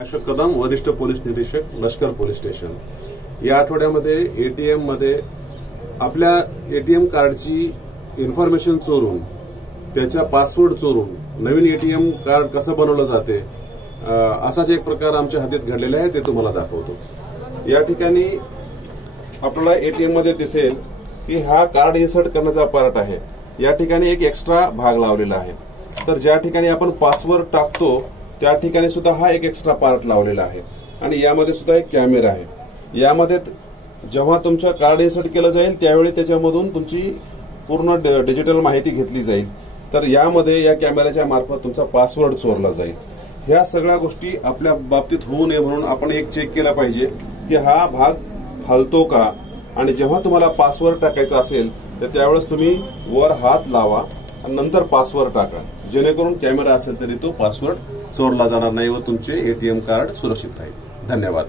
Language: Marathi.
अशोक कदम, वरिष्ठ पोलीस निरीक्षक, लष्कर पोलीस स्टेशन। या आठवड्यामध्ये एटीएम मध्ये आपल्या एटीएम कार्डची इन्फॉर्मेशन चोरून, त्याचा पासवर्ड चोरून नवीन एटीएम कार्ड कसं बनवलं जाते असाच एक प्रकार आमच्या हातीत घडलेला आहे, ते तुम्हाला दाखवतो। या ठिकाणी आपल्याला एटीएम मध्ये दिसेल की हा कार्ड इन्सर्ट करण्याचा पार्ट आहे। या ठिकाणी एक एक्स्ट्रा भाग लावलेला आहे। तर ज्या ठिकाणी आपण पासवर्ड टाकतो त्या ठिकाणी सुद्धा हा एक एक्स्ट्रा पार्ट लावलेला आहे आणि यामध्ये सुद्धा एक कॅमेरा आहे। यामध्ये जेव्हा तुमचं कार्ड इन्सर्ट केलं जाईल त्यावेळी त्याच्यामधून तुमची पूर्ण डिजिटल माहिती घेतली जाईल। तर यामध्ये या कॅमेऱ्याच्या मार्फत तुमचा पासवर्ड चोरला जाईल। ह्या सगळ्या गोष्टी आपल्या बाबतीत होऊ नये म्हणून आपण एक चेक केला पाहिजे की हा भाग हलतो का, आणि जेव्हा तुम्हाला पासवर्ड टाकायचा असेल तर त्यावेळेस तुम्ही वर हात लावा आणि नंतर पासवर्ड टाका, जेणेकरून कॅमेरा असेल तरी तो पासवर्ड चोरला जाणार नाही व तुमचे एटीएम कार्ड सुरक्षित राहील। धन्यवाद।